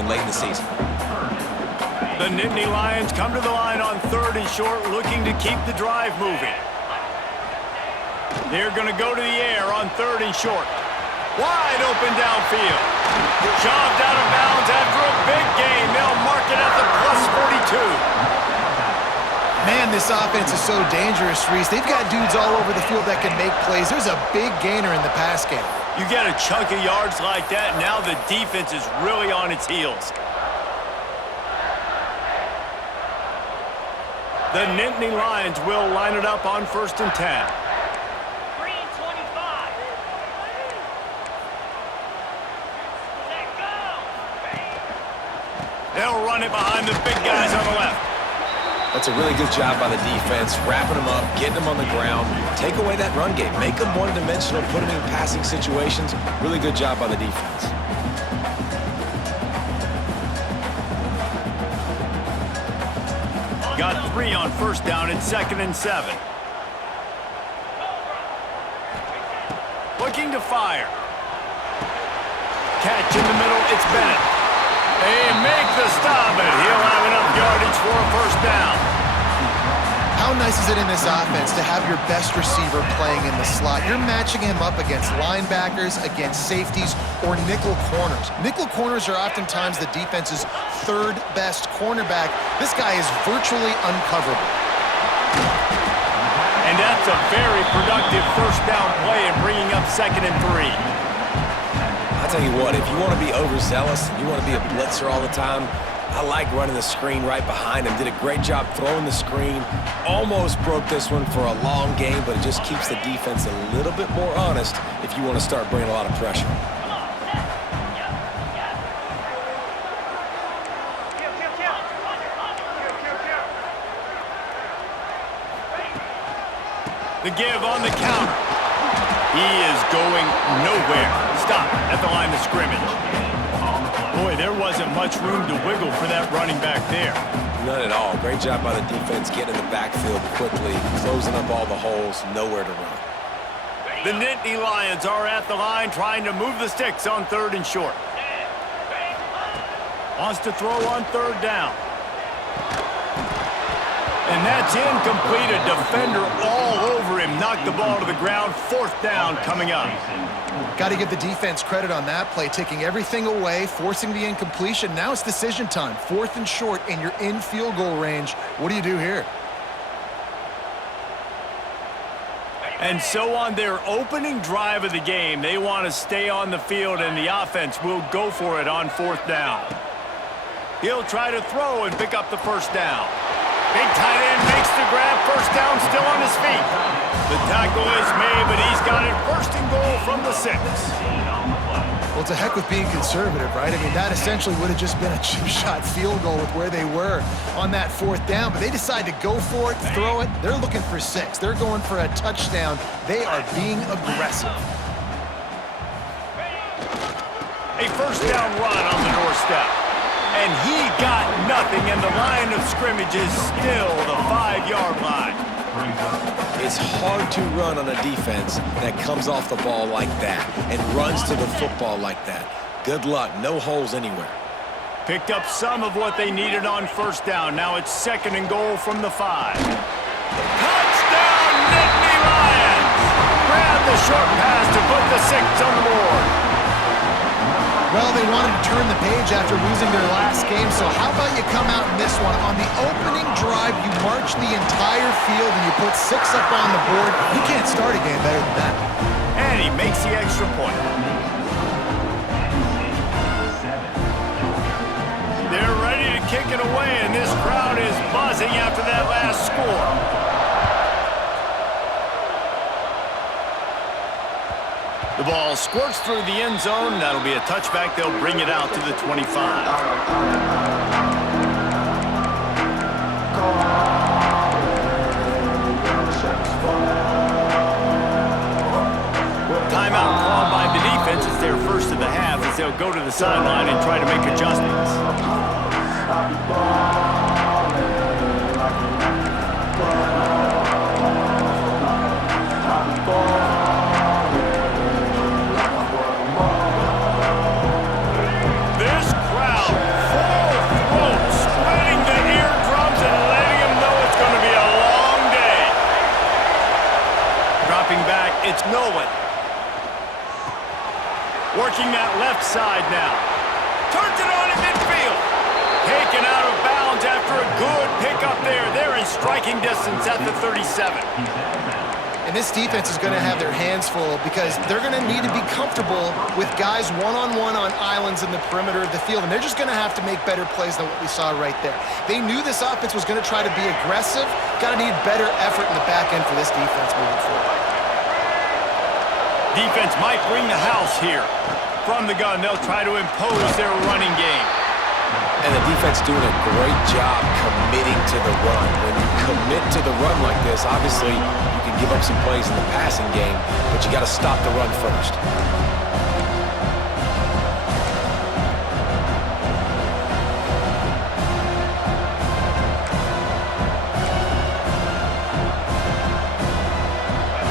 late in the season. The Nittany Lions come to the line on 3rd and short, looking to keep the drive moving. They're going to go to the air on 3rd and short. Wide open downfield. Shoved out of bounds after a big gain. They'll mark it at the +42. Man, this offense is so dangerous, Reese. They've got dudes all over the field that can make plays. There's a big gainer in the pass game. You get a chunk of yards like that, now the defense is really on its heels. The Nittany Lions will line it up on 1st and 10. They'll run it behind the big guys on the left. That's a really good job by the defense, wrapping them up, getting them on the ground. Take away that run game. Make them one-dimensional, put them in passing situations. Really good job by the defense. Got 3 on 1st down and 2nd and 7. Looking to fire. Catch in the middle, it's Bennett. They make the stop, and he'll have enough yardage for a 1st down. How nice is it in this offense to have your best receiver playing in the slot? You're matching him up against linebackers, against safeties, or nickel corners. Nickel corners are oftentimes the defense's 3rd best cornerback. This guy is virtually uncoverable. And that's a very productive 1st down play and bringing up 2nd and 3. I'll tell you what, if you want to be overzealous, you want to be a blitzer all the time, I like running the screen right behind him. Did a great job throwing the screen. Almost broke this one for a long game, but it just keeps the defense a little bit more honest if you want to start bringing a lot of pressure. The give on the counter. He is going nowhere. Stop at the line of scrimmage. Boy, there wasn't much room to wiggle for that running back there. None at all. Great job by the defense getting in the backfield quickly, closing up all the holes, nowhere to run. The Nittany Lions are at the line trying to move the sticks on 3rd and short. Wants to throw on 3rd down. And that's incomplete. A defender all over him. Knocked the ball to the ground. 4th down coming up. Got to give the defense credit on that play, taking everything away, forcing the incompletion. Now it's decision time. 4th and short, and you're in field goal range. What do you do here? And so on their opening drive of the game, they want to stay on the field, and the offense will go for it on 4th down. He'll try to throw and pick up the 1st down. Big tight end makes the grab. 1st down, still on his feet. The tackle is made, but he's got it 1st and goal from the 6. Well, it's a heck with being conservative, right? I mean, that essentially would have just been a chip-shot field goal with where they were on that 4th down, but they decide to go for it, throw it. They're looking for 6. They're going for a touchdown. They are being aggressive. A 1st down run on the doorstep. And he got nothing, and the line of scrimmage is still the 5-yard line. It's hard to run on a defense that comes off the ball like that and runs to the football like that. Good luck. No holes anywhere. Picked up some of what they needed on 1st down. Now it's 2nd and goal from the 5. Touchdown, Nittany Lions! Grab the short pass to put the 6 on the board. Well, they wanted to turn the page after losing their last game, so how about you come out in this one? On the opening drive, you march the entire field and you put 6 up on the board. You can't start a game better than that. And he makes the extra point. They're ready to kick it away, and this crowd is buzzing after that last score. The ball squirts through the end zone. That'll be a touchback. They'll bring it out to the 25. Timeout called by the defense. It's their 1st of the half as they'll go to the sideline and try to make adjustments. striking distance at the 37. And this defense is going to have their hands full because they're going to need to be comfortable with guys one-on-one on islands in the perimeter of the field, and they're just going to have to make better plays than what we saw right there. They knew this offense was going to try to be aggressive. Got to need better effort in the back end for this defense moving forward. Defense might bring the house here. From the gun, they'll try to impose their running game. And the defense doing a great job committing to the run. When you commit to the run like this, obviously you can give up some plays in the passing game, but you got to stop the run first.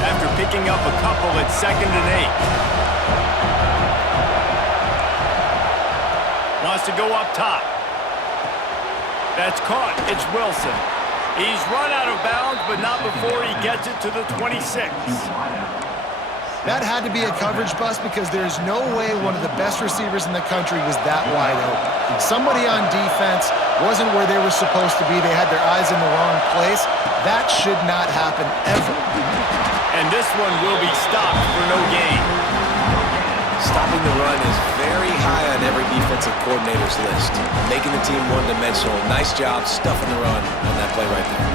After picking up a couple, it's 2nd and 8. Wants to go up top. That's caught. It's Wilson. He's run out of bounds, but not before he gets it to the 26. That had to be a coverage bust because there's no way one of the best receivers in the country was that wide open. Somebody on defense wasn't where they were supposed to be. They had their eyes in the wrong place. That should not happen ever. And this one will be stopped for no gain. Stopping the run is very high on every defensive coordinator's list. Making the team one-dimensional. Nice job stuffing the run on that play right there.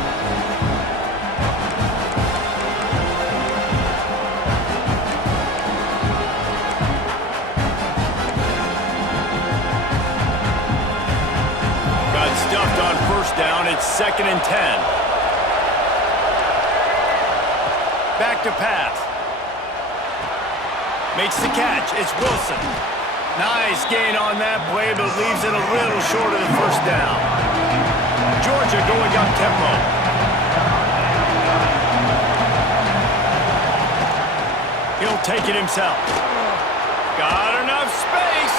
Got stuffed on 1st down. It's 2nd and 10. Back to pass. Makes the catch. It's Wilson. Nice gain on that play, but leaves it a little short of the 1st down. Georgia going up tempo. He'll take it himself. Got enough space,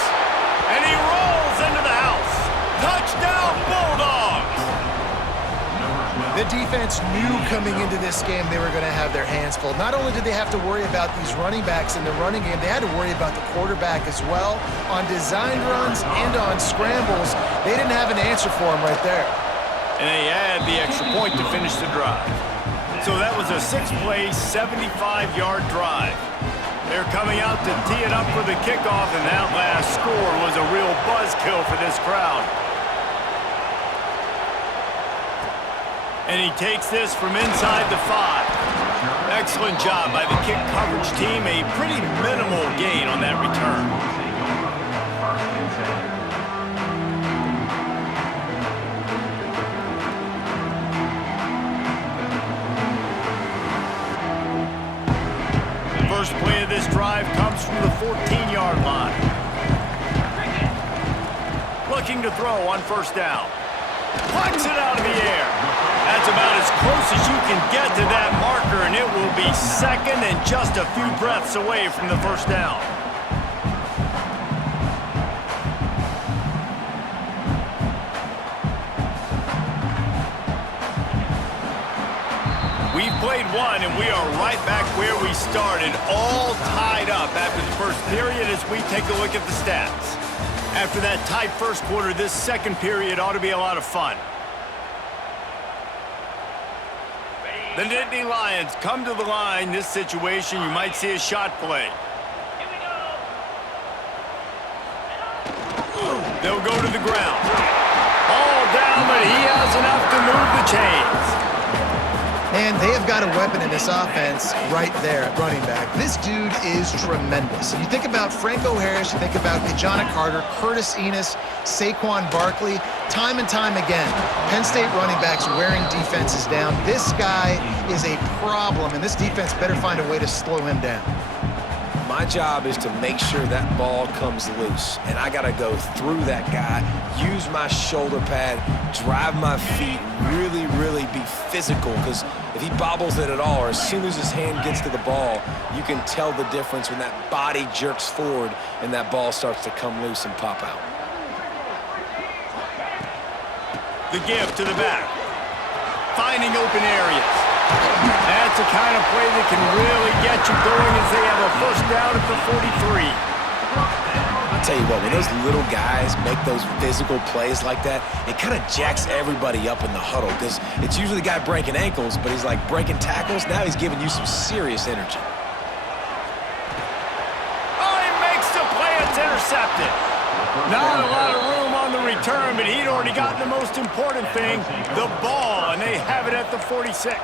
and he rolls into the house. Touchdown, Bulldogs! The defense knew coming into this game they were going to have their hands full. Not only did they have to worry about these running backs in the running game, they had to worry about the quarterback as well. On designed runs and on scrambles, they didn't have an answer for him right there. And they add the extra point to finish the drive. So that was a 6-play, 75-yard drive. They're coming out to tee it up for the kickoff, and that last score was a real buzzkill for this crowd. And he takes this from inside the 5. Excellent job by the kick coverage team. A pretty minimal gain on that return. First play of this drive comes from the 14-yard line. Looking to throw on 1st down. Plucks it out of the air. That's about as close as you can get to that marker, and it will be 2nd and just a few breaths away from the 1st down. We've played one, and we are right back where we started, all tied up after the 1st period as we take a look at the stats. After that tight 1st quarter, this 2nd period ought to be a lot of fun. The Nittany Lions come to the line. This situation, you might see a shot play. They'll go to the ground. All down, but he has enough to move the chains. And they have got a weapon in this offense right there at running back. This dude is tremendous. You think about Franco Harris, you think about Ki-Jana Carter, Curtis Enis, Saquon Barkley, time and time again, Penn State running backs wearing defenses down. This guy is a problem, and this defense better find a way to slow him down. My job is to make sure that ball comes loose, and I got to go through that guy, use my shoulder pad, drive my feet, really be physical, because if he bobbles it at all, or as soon as his hand gets to the ball, you can tell the difference when that body jerks forward and that ball starts to come loose and pop out. The give to the back. Finding open areas. That's the kind of play that can really get you going as they have a 1st down at the 43. I'll tell you what, when those little guys make those physical plays like that, it kind of jacks everybody up in the huddle because it's usually the guy breaking ankles, but he's like breaking tackles. Now he's giving you some serious energy. Oh, he makes the play. It's intercepted. Not a lot of room on the return, but he'd already gotten the most important thing, the ball, and they have it at the 46.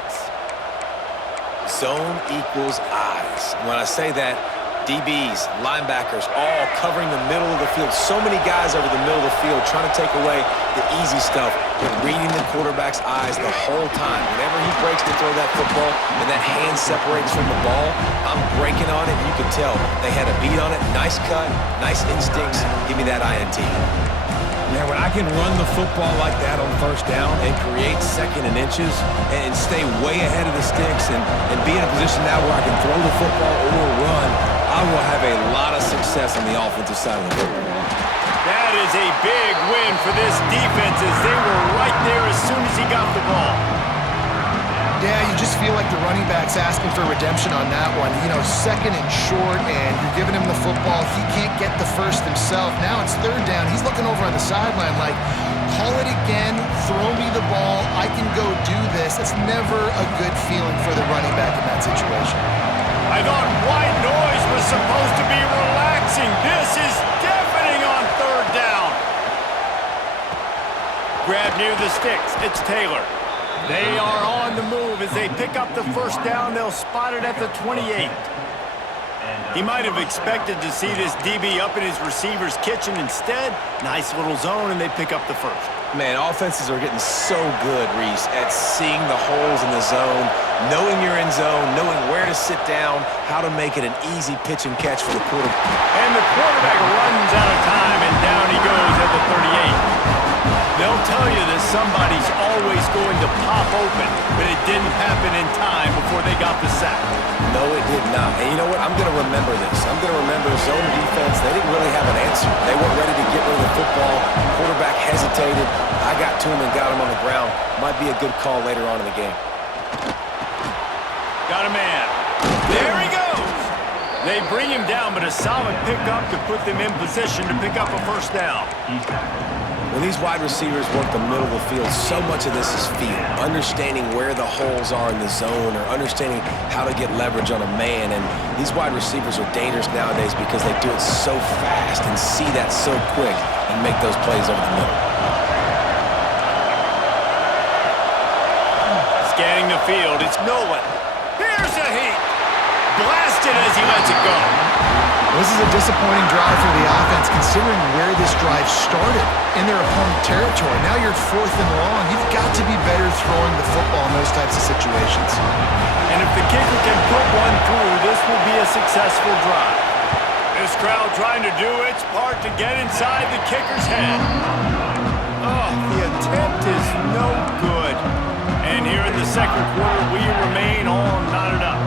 Zone equals eyes. When I say that, DBs, linebackers, all covering the middle of the field. So many guys over the middle of the field trying to take away the easy stuff, but reading the quarterback's eyes the whole time. Whenever he breaks to throw that football and that hand separates from the ball, I'm breaking on it. You can tell they had a beat on it. Nice cut, nice instincts. Give me that INT. Yeah, when I can run the football like that on first down And create second and inches and stay way ahead of the sticks and be in a position now where I can throw the football or run, I will have a lot of success on the offensive side of the football. that is a big win for this defense as they were right there as soon as he got the ball. Yeah, you just feel like the running back's asking for redemption on that one. You know, second and short, and you're giving him the football. He can't get the first himself. Now it's third down. He's looking over on the sideline like, call it again, throw me the ball, I can go do this. It's never a good feeling for the running back in that situation. I thought white noise was supposed to be relaxing. This is deafening on third down. Grab near the sticks. It's Taylor. They are on the move as they pick up the first down. They'll spot it at the 28. He might have expected to see this DB up in his receiver's kitchen. Instead, nice little zone, and they pick up the first. Man, offenses are getting so good, Reese, at seeing the holes in the zone, knowing you're in zone, knowing where to sit down, how to make it an easy pitch and catch for the quarterback. And the quarterback runs out of time, and down he goes at the 38. They'll tell you that somebody's always going to pop open, but it didn't happen in time before they got the sack. No, it did not. And you know what? I'm going to remember this. I'm going to remember zone defense. They didn't really have an answer. They weren't ready to get rid of the football. Quarterback hesitated. I got to him and got him on the ground. Might be a good call later on in the game. Got a man. There he goes. They bring him down, but a solid pickup to put them in position to pick up a first down. When these wide receivers work the middle of the field, so much of this is feel. Understanding where the holes are in the zone or understanding how to get leverage on a man. And these wide receivers are dangerous nowadays because they do it so fast and see that so quick and make those plays over the middle. Scanning the field, it's Nolan. Here's a heat. Blasted as he lets it go. This is a disappointing drive for the offense considering where this drive started in their opponent territory. Now you're fourth and long. You've got to be better throwing the football in those types of situations. And if the kicker can put one through, this will be a successful drive. This crowd trying to do its part to get inside the kicker's head. Oh, the attempt is no good. And here in the second quarter, we remain all knotted up.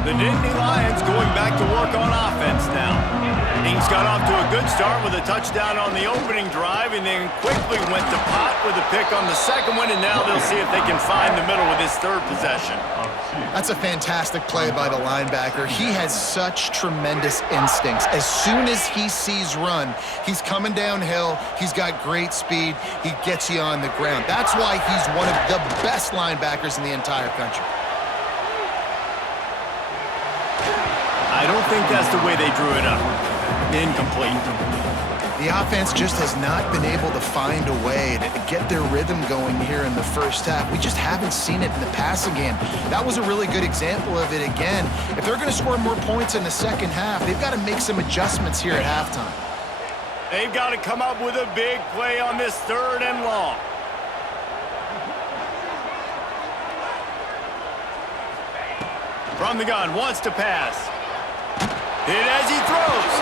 The Nittany Lions going back to work on offense now. Ings got off to a good start with a touchdown on the opening drive and then quickly went to pot with a pick on the second one, and now they'll see if they can find the middle with this third possession. That's a fantastic play by the linebacker. He has such tremendous instincts. As soon as he sees run, he's coming downhill. He's got great speed. He gets you on the ground. That's why he's one of the best linebackers in the entire country. I don't think that's the way they drew it up. Incomplete. The offense just has not been able to find a way to get their rhythm going here in the first half. We just haven't seen it in the passing game. That was a really good example of it again. If they're going to score more points in the second half, they've got to make some adjustments here at halftime. They've got to come up with a big play on this third and long. From the gun, wants to pass. Hit as he throws.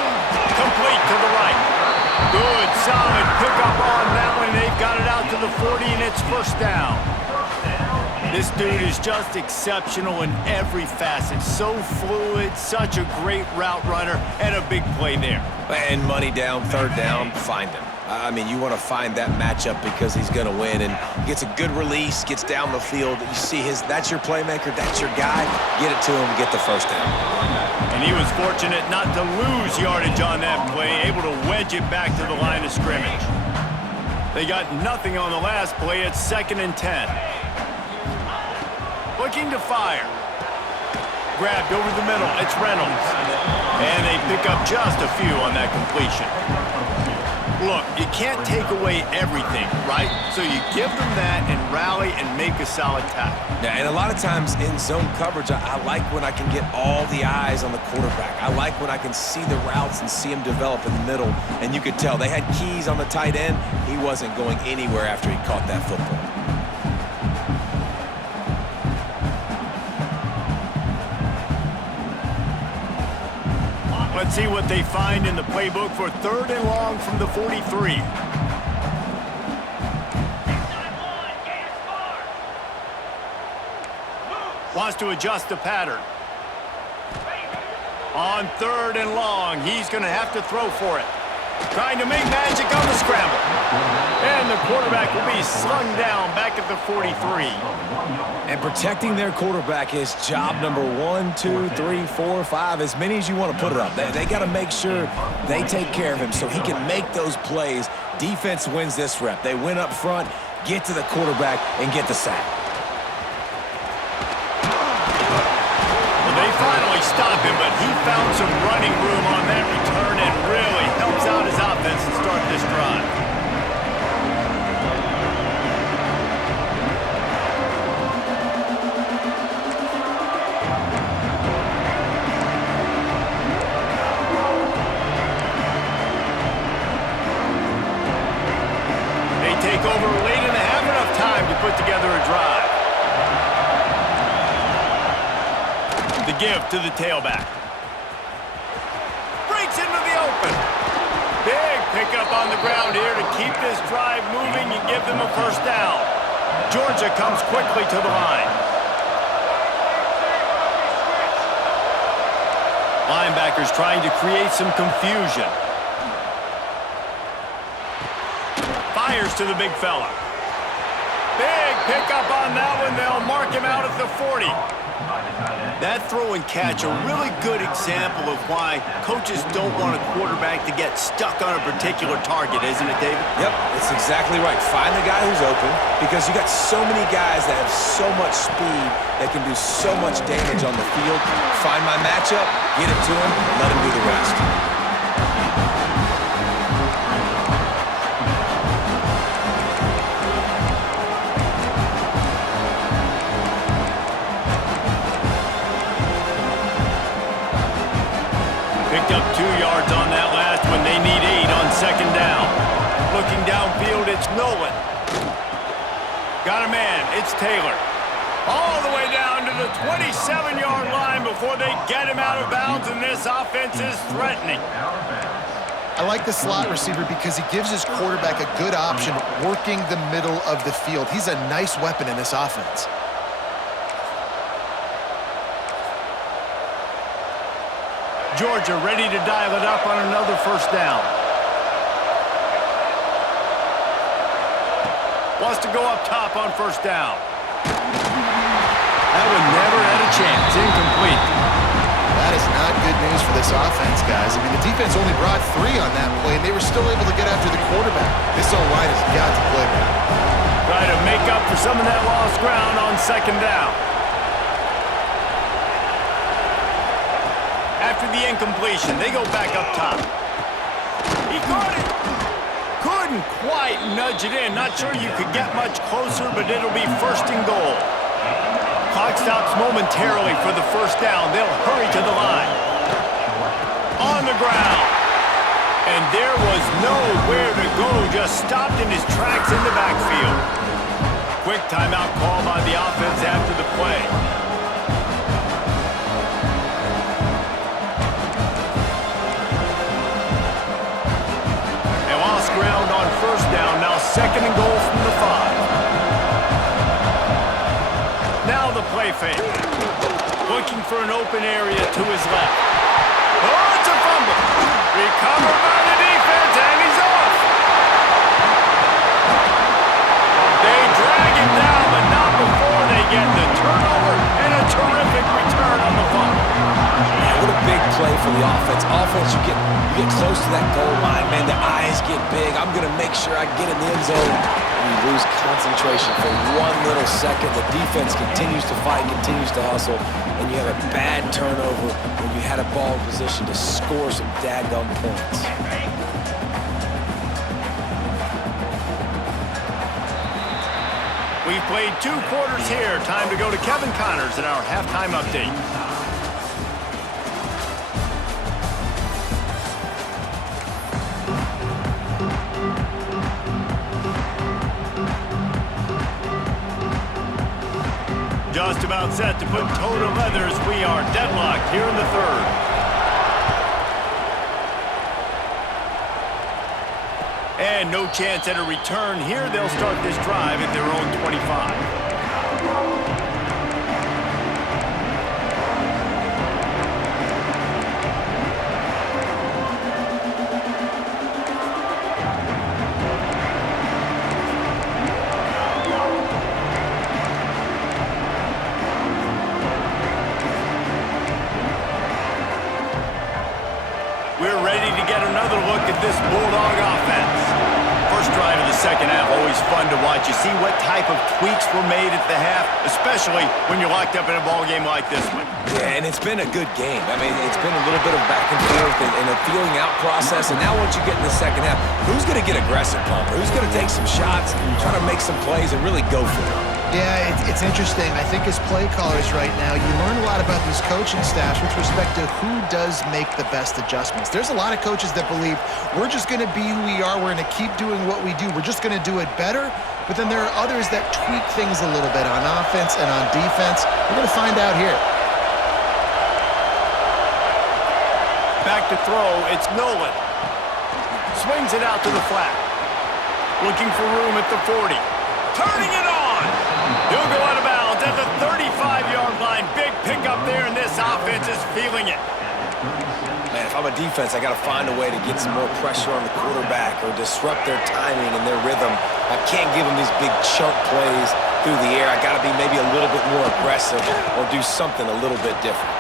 Complete to the right. Good, solid pickup on that one. They've got it out to the 40, and it's first down. This dude is just exceptional in every facet. So fluid, such a great route runner, and a big play there. And money down, third down, find him. I mean, you want to find that matchup because he's going to win, and gets a good release, gets down the field. You see that's your playmaker, that's your guy. Get it to him, get the first down. And he was fortunate not to lose yardage on that play, able to wedge it back to the line of scrimmage. They got nothing on the last play. It's 2nd and 10. Looking to fire. Grabbed over the middle. It's Reynolds. And they pick up just a few on that completion. Look, you can't take away everything, right? So you give them that and rally and make a solid tackle. Yeah, and a lot of times in zone coverage, I like when I can get all the eyes on the quarterback. I like when I can see the routes and see him develop in the middle. And you could tell they had keys on the tight end. He wasn't going anywhere after he caught that football. Let's see what they find in the playbook for 3rd and long from the 43. Wants to adjust the pattern. On 3rd and long, he's going to have to throw for it. Trying to make magic on the scramble. And the quarterback will be slung down back at the 43. And protecting their quarterback is job number 1, 2, 3, 4, 5, as many as you want to put it up. They got to make sure they take care of him so he can make those plays. Defense wins this rep. They win up front, get to the quarterback, and get the sack. Well, they finally stop him, but he found some running room on that return and really helps out his offense to start this drive. Take over late and have enough time to put together a drive. The give to the tailback. Breaks into the open. Big pickup on the ground here to keep this drive moving and give them a first down. Georgia comes quickly to the line. Linebackers trying to create some confusion. Fires to the big fella. Big pickup on that one. They'll mark him out at the 40. That throw and catch, a really good example of why coaches don't want a quarterback to get stuck on a particular target, isn't it, David? Yep, it's exactly right. Find the guy who's open because you got so many guys that have so much speed that can do so much damage on the field. Find my matchup, get it to him, let him do the rest. Up 2 yards on that last one. They need 8 on 2nd down. Looking downfield, it's Nolan. Got a man. It's Taylor. All the way down to the 27-yard line before they get him out of bounds, and this offense is threatening. I like the slot receiver because he gives his quarterback a good option working the middle of the field. He's a nice weapon in this offense. Georgia ready to dial it up on another first down. Wants to go up top on first down. That one never had a chance. Incomplete. That is not good news for this offense, guys. I mean, the defense only brought 3 on that play, and they were still able to get after the quarterback. This O-line has got to play better. Try to make up for some of that lost ground on 2nd down. After the incompletion, they go back up top. He caught it. Couldn't quite nudge it in. Not sure you could get much closer, but it'll be 1st and goal. Clock stops momentarily for the first down. They'll hurry to the line. On the ground. And there was nowhere to go. Just stopped in his tracks in the backfield. Quick timeout call by the offense after the play. Ground on first down, now 2nd and goal from the 5. Now the play fake. Looking for an open area to his left. Oh, it's a fumble. Recovered by the defense, and he's off. getting the turnover and a terrific return on the fumble. Man, what a big play for the offense. Offense, you get close to that goal line, man, the eyes get big. I'm going to make sure I get in the end zone. And you lose concentration for one little second. The defense continues to fight, continues to hustle, and you have a bad turnover when you had a ball in position to score some daggum points. We've played 2 quarters here. Time to go to Kevin Connors in our halftime update. Just about set to put toe to leathers. We are deadlocked here in the third. And no chance at a return here. They'll start this drive at their own 25. We're ready to get another look at this Bulldog offense. First drive of the second half, always fun to watch. You see what type of tweaks were made at the half, especially when you're locked up in a ball game like this one. Yeah, and it's been a good game. I mean, it's been a little bit of back and forth and a feeling out process. And now once you get in the second half, who's going to get aggressive, Palmer? Who's going to take some shots, try to make some plays, and really go for it? Yeah, it's interesting. I think as play callers right now, you learn a lot about these coaching staffs with respect to who does make the best adjustments. There's a lot of coaches that believe we're just going to be who we are. We're going to keep doing what we do. We're just going to do it better. But then there are others that tweak things a little bit on offense and on defense. We're going to find out here. Back to throw, it's Nolan. Swings it out to the flat. Looking for room at the 40. Turning it on! He'll go out of bounds at the 35-yard line. Big pickup there, and this offense is feeling it. Man, if I'm a defense, I got to find a way to get some more pressure on the quarterback or disrupt their timing and their rhythm. I can't give them these big chunk plays through the air. I got to be maybe a little bit more aggressive or do something a little bit different.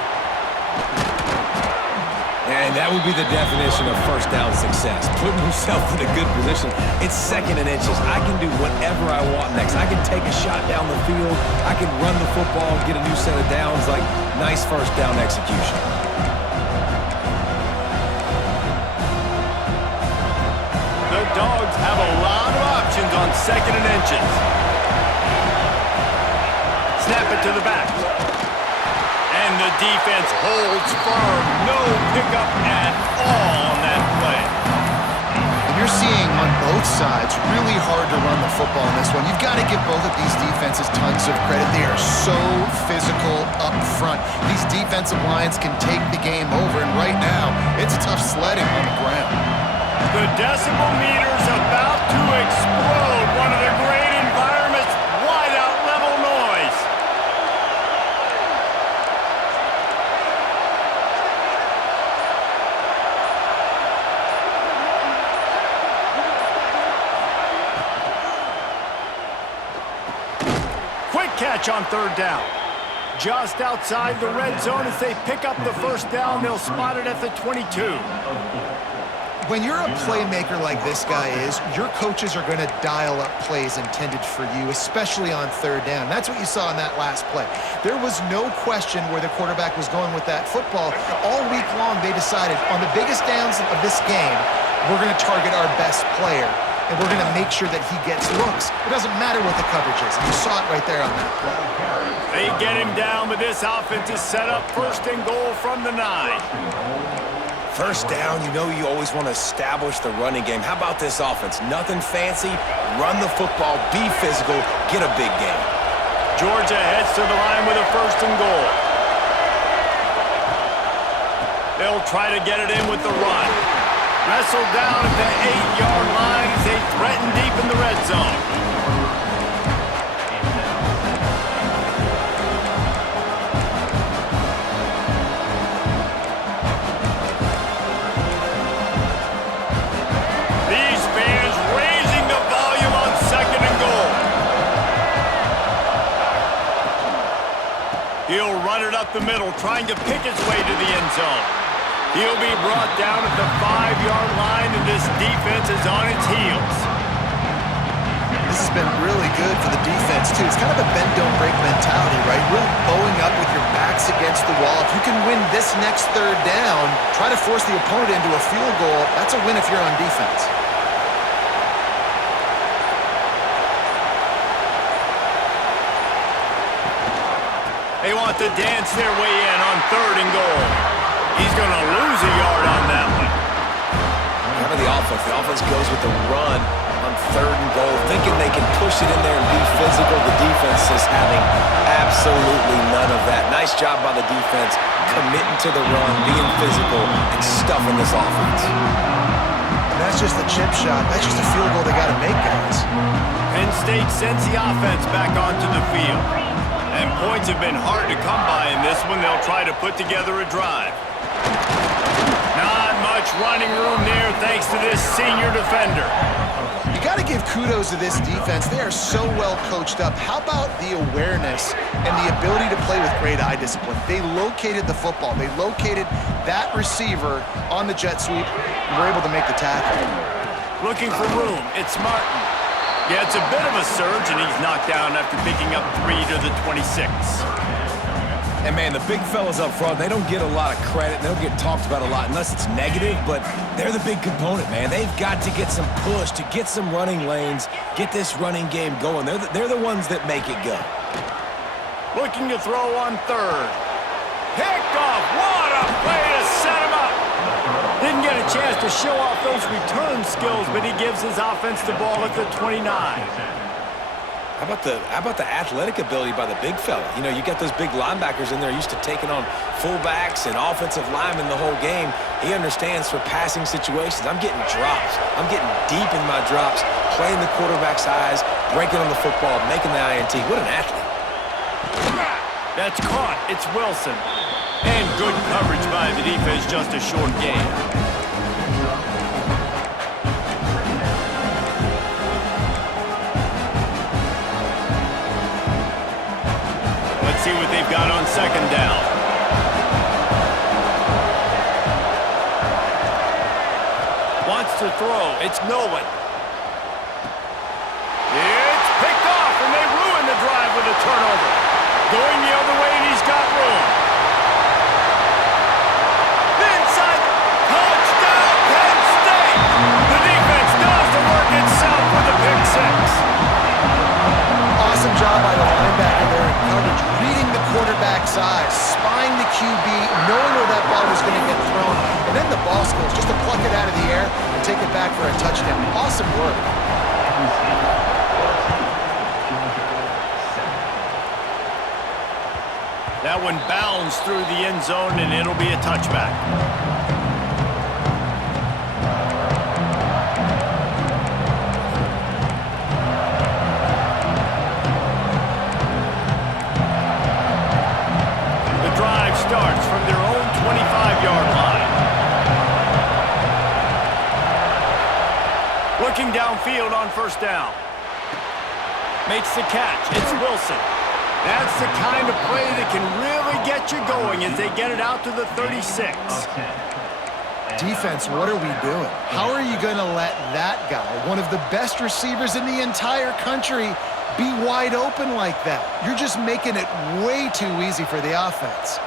And that would be the definition of first down success. Putting yourself in a good position. It's second and inches. I can do whatever I want next. I can take a shot down the field. I can run the football and get a new set of downs. Like, nice first down execution. The Dogs have a lot of options on second and inches. Snap it to the back. And the defense holds firm. No pickup at all on that play. And you're seeing on both sides really hard to run the football in this one. You've got to give both of these defenses tons of credit. They are so physical up front. These defensive lines can take the game over, and right now, it's tough sledding on the ground. The decibel meter's about to explode. One of the great environments, wide out level noise. Quick catch on third down. Just outside the red zone as they pick up the first down. They'll spot it at the 22. When you're a playmaker like this guy is, your coaches are going to dial up plays intended for you, especially on third down. That's what you saw in that last play. There was no question where the quarterback was going with that football. All week long, they decided on the biggest downs of this game, we're going to target our best player, and we're going to make sure that he gets looks. It doesn't matter what the coverage is. You saw it right there on that play. They get him down, but this offense is set up first and goal from the 9. First down, you know you always want to establish the running game. How about this offense? Nothing fancy. Run the football, be physical, get a big game. Georgia heads to the line with a first and goal. They'll try to get it in with the run. Wrestled down at the 8-yard line as they threaten deep in the red zone. up the middle, trying to pick his way to the end zone. He'll be brought down at the 5-yard line, and this defense is on its heels. This has been really good for the defense, too. It's kind of a bend-don't-break mentality, right? Really bowing up with your backs against the wall. If you can win this next third down, try to force the opponent into a field goal. That's a win if you're on defense. They want to dance their way in on 3rd and goal. He's going to lose a yard on that one. How about the offense? The offense goes with the run on 3rd and goal, thinking they can push it in there and be physical. The defense is having absolutely none of that. Nice job by the defense, committing to the run, being physical, and stuffing this offense. And that's just the chip shot. That's just a field goal they got to make, guys. Penn State sends the offense back onto the field. And points have been hard to come by in this one. They'll try to put together a drive. Not much running room there thanks to this senior defender. You got to give kudos to this defense. They are so well coached up. How about the awareness and the ability to play with great eye discipline? They located the football. They located that receiver on the jet sweep and were able to make the tackle. Looking for room. It's Martin. Yeah, it's a bit of a surge, and he's knocked down after picking up 3 to the 26. And, man, the big fellas up front, they don't get a lot of credit. They don't get talked about a lot unless it's negative, but they're the big component, man. They've got to get some push, to get some running lanes, get this running game going. They're the ones that make it go. Looking to throw on 3rd. Picked off. What a play to set him up. Didn't get a chance to show off those return skills, but he gives his offense the ball at the 29. How about the athletic ability by the big fella? You know, you got those big linebackers in there used to taking on fullbacks and offensive linemen the whole game. He understands for passing situations. I'm getting drops. I'm getting deep in my drops, playing the quarterback's eyes, breaking on the football, making the INT. What an athlete. That's caught. It's Wilson. And good coverage by the defense, just a short game. Let's see what they've got on 2nd down. Wants to throw. It's Nolan. It's picked off, and they ruin the drive with a turnover. Going the other way, and he's got room. Inside. Touchdown, Penn State. The defense does the work itself with a pick 6. Awesome job by the linebacker there in coverage, reading the quarterback's eyes, spying the QB, knowing where that ball was going to get thrown, and then the ball skills just to pluck it out of the air and take it back for a touchdown. Awesome work. That one bounds through the end zone, and it'll be a touchback. The drive starts from their own 25-yard line. Looking downfield on 1st down. Makes the catch. It's Wilson. That's the kind of play that can really get you going as they get it out to the 36. Defense, what are we doing? How are you going to let that guy, one of the best receivers in the entire country, be wide open like that? You're just making it way too easy for the offense.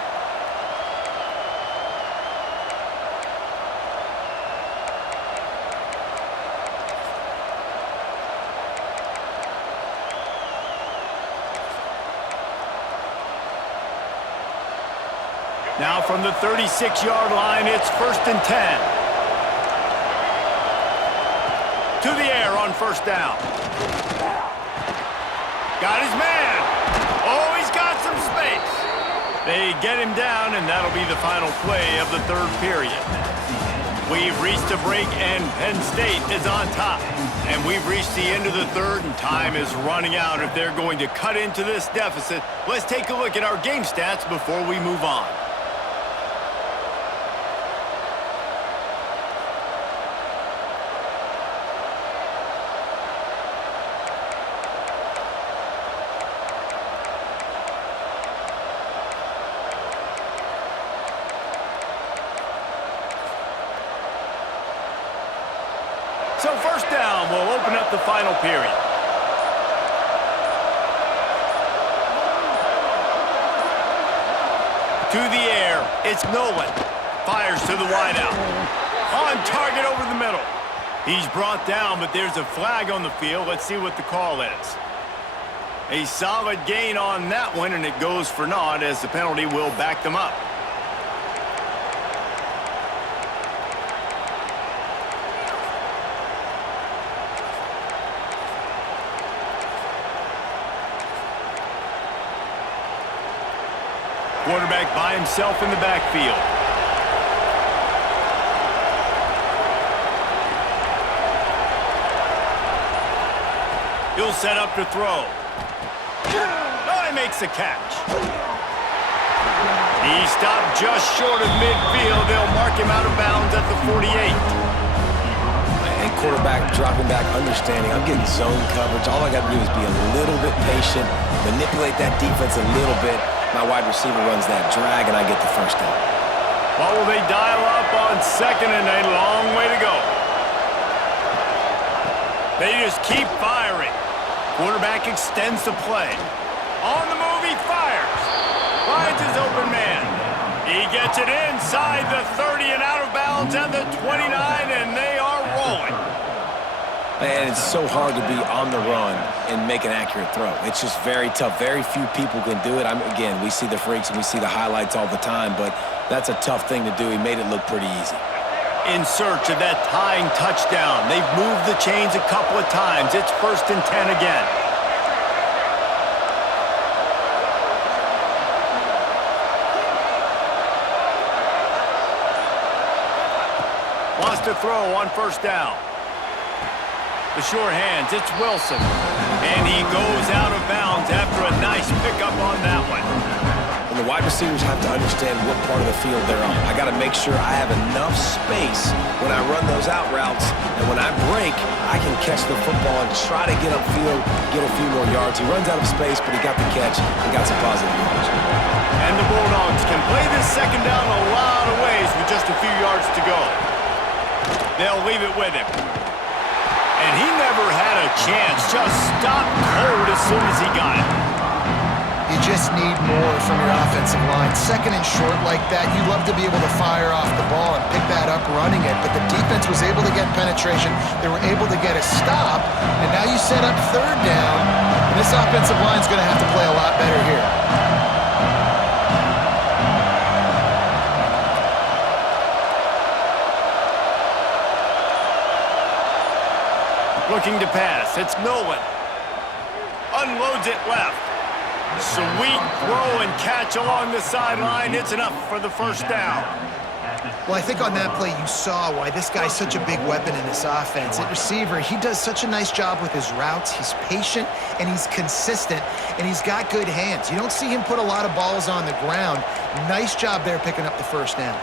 Now from the 36-yard line, it's 1st and 10. To the air on 1st down. Got his man. Oh, he's got some space. They get him down, and that'll be the final play of the 3rd period. We've reached a break, and Penn State is on top. And we've reached the end of the 3rd, and time is running out if they're going to cut into this deficit. Let's take a look at our game stats before we move on. So first down will open up the final period. To the air, it's Nolan. Fires to the wideout. On target over the middle. He's brought down, but there's a flag on the field. Let's see what the call is. A solid gain on that one, and it goes for naught as the penalty will back them up. Quarterback by himself in the backfield. He'll set up to throw. Oh, he makes the catch. He stopped just short of midfield. They'll mark him out of bounds at the 48. And quarterback dropping back, understanding I'm getting zone coverage. All I got to do is be a little bit patient, manipulate that defense a little bit. My wide receiver runs that drag, and I get the first down. What will they dial up on second and a long way to go? They just keep firing. Quarterback extends the play. On the move, he fires. Finds his open man. He gets it inside the 30 and out of bounds at the 29, and they are rolling. And it's so hard to be on the run and make an accurate throw. It's just very tough. Very few people can do it. Again, we see the freaks and we see the highlights all the time, but that's a tough thing to do. He made it look pretty easy. In search of that tying touchdown. They've moved the chains a couple of times. It's 1st and 10 again. Wants to throw on first down. The sure hands, it's Wilson. And he goes out of bounds after a nice pickup on that one. And the wide receivers have to understand what part of the field they're on. I got to make sure I have enough space when I run those out routes. And when I break, I can catch the football and try to get upfield, get a few more yards. He runs out of space, but he got the catch and got some positive yards. And the Bulldogs can play this second down a lot of ways with just a few yards to go. They'll leave it with him. And he never had a chance. Just stopped cold as soon as he got it. You just need more from your offensive line. Second and short like that, you love to be able to fire off the ball and pick that up running it, but the defense was able to get penetration. They were able to get a stop, and now you set up third down, and this offensive line's going to have to play a lot better here. Looking to pass. It's Nolan. Unloads it left. Sweet throw and catch along the sideline. It's enough for the first down. Well, I think on that play you saw why this guy's such a big weapon in this offense. At receiver, he does such a nice job with his routes. He's patient, and he's consistent, and he's got good hands. You don't see him put a lot of balls on the ground. Nice job there picking up the first down.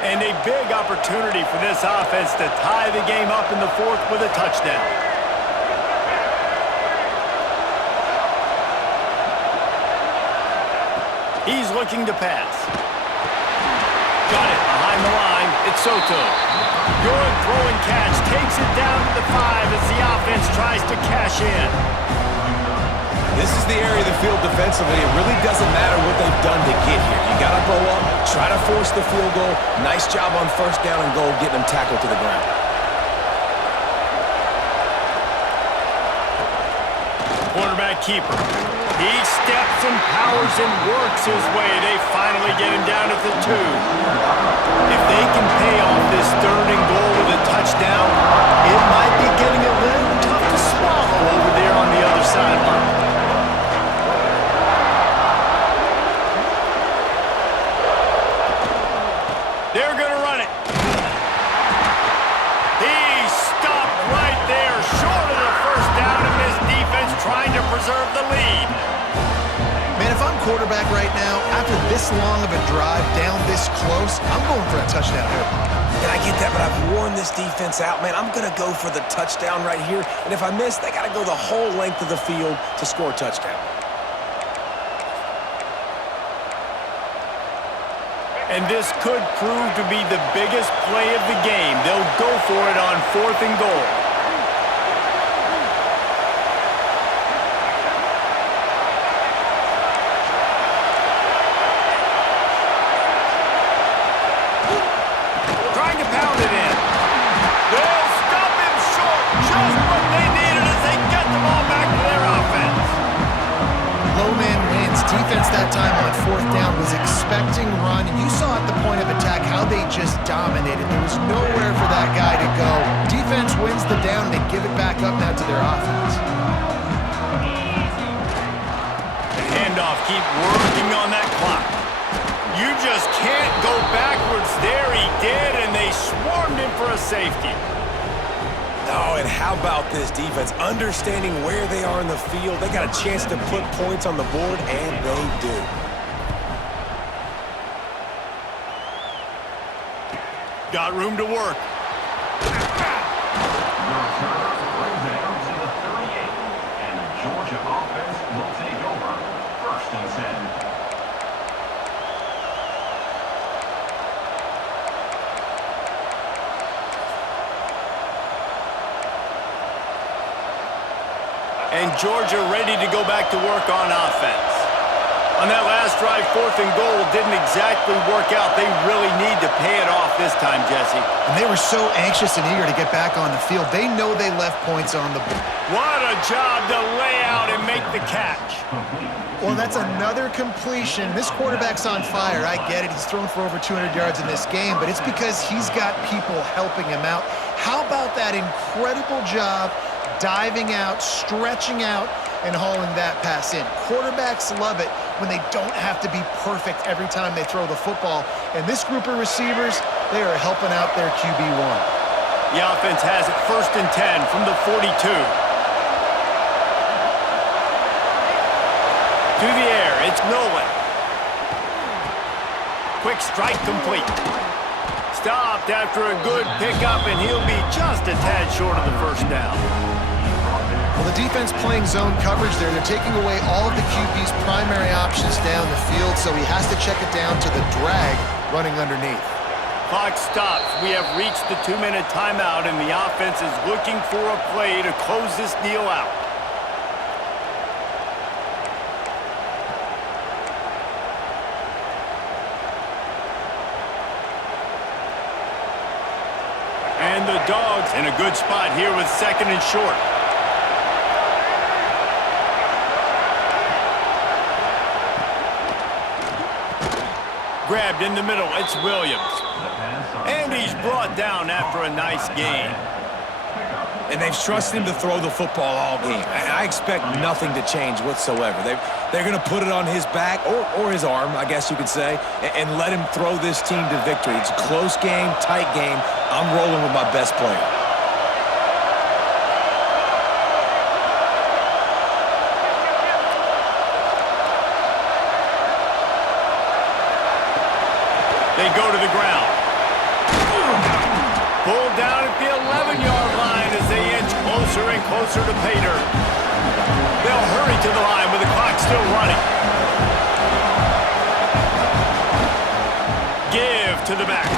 And a big opportunity for this offense to tie the game up in the fourth with a touchdown. He's looking to pass. Got it behind the line. It's Soto. Good throw and catch. Takes it down to the 5 as the offense tries to cash in. This is the area of the field defensively. It really doesn't matter what they've done to get here. You got to blow up, try to force the field goal. Nice job on first down and goal, getting them tackled to the ground. Quarterback keeper. He steps and powers and works his way. They finally get him down at the 2. If they can pay off this third and goal with a touchdown, it might be getting a little tough to swallow over there on the other sideline. They're going to run it. He stopped right there, short of the first down, and this defense trying to preserve the lead. Man, if I'm quarterback right now, after this long of a drive down this close, I'm going for a touchdown here, Bob. And I get that, but I've worn this defense out, man. I'm going to go for the touchdown right here. And if I miss, they got to go the whole length of the field to score a touchdown. And this could prove to be the biggest play of the game. They'll go for it on 4th and goal. Trying to pound it in. They'll stop him short. Just what they needed as they get the ball back to their offense. Low man wins. Defense that time on 4th down was expecting run. You saw at the point of attack how they just dominated. There was nowhere for that guy to go. Defense wins the down. They give it back up now to their offense. Handoff, keep working on that clock. You just can't go backwards there. He did, and they swarmed him for a safety. Oh, and how about this defense? Understanding where they are in the field. They got a chance to put points on the board, and they do. Got room to work. And the Georgia offense will take over 1st and 10. And Georgia ready to go back to work on offense. On that last drive, 4th and goal didn't exactly work out. They really need to pay it off this time, Jesse. And they were so anxious and eager to get back on the field. They know they left points on the board. What a job to lay out and make the catch. Well, that's another completion. This quarterback's on fire. I get it. He's thrown for over 200 yards in this game, but it's because he's got people helping him out. How about that incredible job diving out, stretching out, and hauling that pass in? Quarterbacks love it when they don't have to be perfect every time they throw the football. And this group of receivers, they are helping out their QB1. The offense has it 1st and 10 from the 42. To the air, it's Nolan. Quick strike complete. Stopped after a good pickup, and he'll be just a tad short of the 1st down. Well, the defense playing zone coverage there. They're taking away all of the QB's primary options down the field, so he has to check it down to the drag running underneath. Clock stops. We have reached the 2-minute timeout, and the offense is looking for a play to close this deal out. And the Dogs in a good spot here with 2nd and short. Grabbed in the middle, it's Williams. And he's brought down after a nice gain. And they've trusted him to throw the football all game. I expect nothing to change whatsoever. They're going to put it on his back, or his arm, I guess you could say, and let him throw this team to victory. It's a close game, tight game. I'm rolling with my best player. They go to the ground. Pulled down at the 11-yard line as they inch closer and closer to Pater. They'll hurry to the line with the clock still running. Give to the back.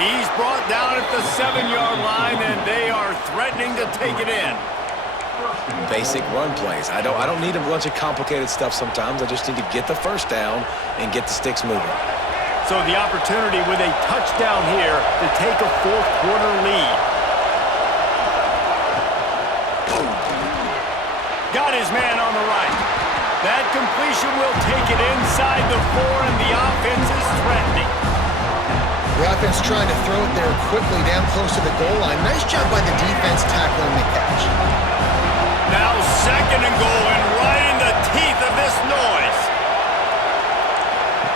He's brought down at the 7-yard line, and they are threatening to take it in. Basic run plays. I don't need a bunch of complicated stuff sometimes. I just need to get the 1st down and get the sticks moving. So the opportunity with a touchdown here to take a 4th quarter lead. Got his man on the right. That completion will take it inside the 4, and the offense is threatening. The offense trying to throw it there quickly down close to the goal line. Nice job by the defense tackling the catch. Now 2nd and goal, and right in the teeth of this noise.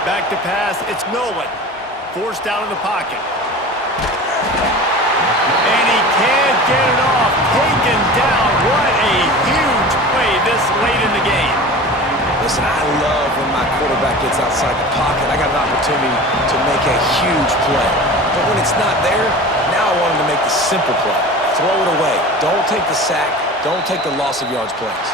Back to pass, it's Nolan. Forced out of the pocket. And he can't get it off. Taken down. What a huge play this late in the game. Listen, I love when my quarterback gets outside the pocket. I got an opportunity to make a huge play. But when it's not there, now I want him to make the simple play. Throw it away. Don't take the sack. Don't take the loss of yards plays.